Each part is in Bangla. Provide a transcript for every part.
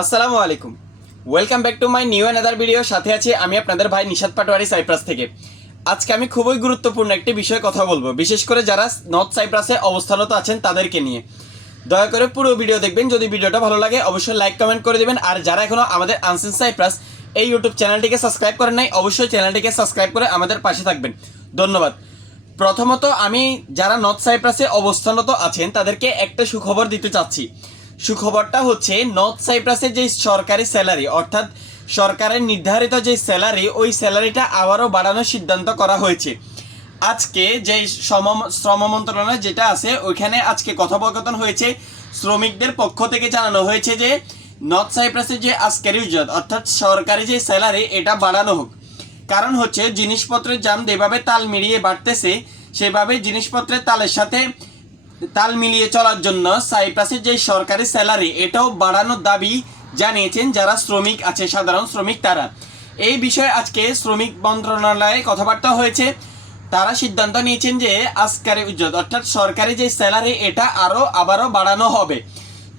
আসসালামু আলাইকুম। Welcome back to my new another video সাথে আছি আমি আপনাদের ভাই নিশাদ পাটোয়ারি সাইপ্রাস থেকে। আজকে আমি খুবই গুরুত্বপূর্ণ একটি বিষয়ে কথা বলব। বিশেষ করে যারা নর্থ সাইপ্রাসে অবস্থানত আছেন, তাদেরকে নিয়ে। দয়া করে পুরো ভিডিও দেখবেন। যদি ভিডিওটা ভালো লাগে, অবশ্যই লাইক কমেন্ট করে দেবেন। আর যারা এখনও আমাদের আনসেন সাইপ্রাস এই ইউটিউব চ্যানেলটিকে সাবস্ক্রাইব করেন নাই, অবশ্যই চ্যানেলটিকে সাবস্ক্রাইব করে আমাদের পাশে থাকবেন। ধন্যবাদ। প্রথমত আমি যারা নর্থ সাইপ্রাসে অবস্থানত আছেন, তাদেরকে একটা সুখবর দিতে চাচ্ছি। সুখবরটা হচ্ছে নর্থ সাইপ্রাসের যে সরকারি স্যালারি অর্থাৎ সরকারের নির্ধারিত যে স্যালারি ওই স্যালারিটা আবারও বাড়ানোর সিদ্ধান্ত করা হয়েছে। আজকে যে শ্রম শ্রম মন্ত্রণালয় যেটা আছে, ওইখানে আজকে কথোপকথন হয়েছে। শ্রমিকদের পক্ষ থেকে জানানো হয়েছে যে নর্থ সাইপ্রাসের যে আজকের ইজত অর্থাৎ সরকারি যে স্যালারি এটা বাড়ানো হোক। কারণ হচ্ছে, জিনিসপত্রের দাম যেভাবে তাল মিলিয়ে বাড়তেছে, সেভাবে জিনিসপত্রের তালের সাথে তাল মিলিয়ে চলার জন্য সাইপ্রাসের যে সরকারি স্যালারি, এটাও বাড়ানোর দাবি জানিয়েছেন যারা শ্রমিক আছে, সাধারণ শ্রমিক তারা। এই বিষয়ে আজকে শ্রমিক মন্ত্রণালয়ে কথাবার্তা হয়েছে। তারা সিদ্ধান্ত নিয়েছেন যে আজকারি উজ্জ্বল, অর্থাৎ সরকারি যে স্যালারি, এটা আরও আবারও বাড়ানো হবে।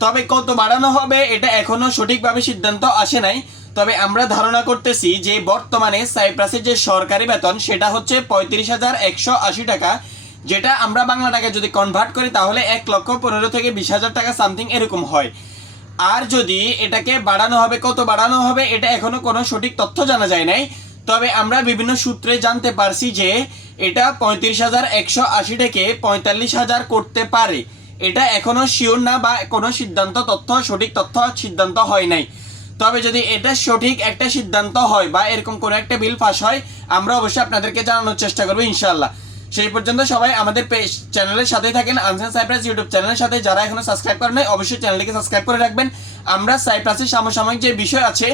তবে কত বাড়ানো হবে, এটা এখনও সঠিকভাবে সিদ্ধান্ত আসে নাই। তবে আমরা ধারণা করতেছি যে বর্তমানে সাইপ্রাসের যে সরকারি বেতন, সেটা হচ্ছে পঁয়ত্রিশ হাজার একশো আশি টাকা। যেটা আমরা বাংলা টাকা যদি কনভার্ট করি, তাহলে এক লক্ষ পনেরো থেকে বিশ হাজার টাকা সামথিং এরকম হয়। আর যদি এটাকে বাড়ানো হবে, কত বাড়ানো হবে, এটা এখনও কোনো সঠিক তথ্য জানা যায় নাই। তবে আমরা বিভিন্ন সূত্রে জানতে পারছি যে এটা পঁয়ত্রিশ হাজার একশো আশি থেকে পঁয়তাল্লিশ হাজার করতে পারে। এটা এখনও শিওর না বা কোনো সিদ্ধান্ত তথ্য, সঠিক তথ্য, সিদ্ধান্ত হয় নাই। তবে যদি এটা সঠিক একটা সিদ্ধান্ত হয় বা এরকম কোনো একটা বিল পাস হয়, আমরা অবশ্যই আপনাদেরকে জানানোর চেষ্টা করব ইনশাল্লাহ সেই পর্যন্ত সবাই আমাদের পেজ চ্যানেলের সাথেই থাকেন আনসার সাইপ্রাস ইউটিউব চ্যানেলের সাথে। যারা এখনও সাবস্ক্রাইব করেন নাই, অবশ্যই চ্যানেলটিকে সাবস্ক্রাইব করে রাখবেন। আমরা সাইপ্রাসের সমসাময়িক যে বিষয় আছে,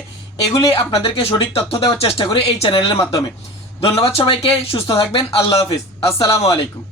এগুলি আপনাদেরকে সঠিক তথ্য দেওয়ার চেষ্টা করি এই চ্যানেলের মাধ্যমে। ধন্যবাদ সবাইকে, সুস্থ থাকবেন, আল্লাহ হাফিজ। আসসালামু আলাইকুম।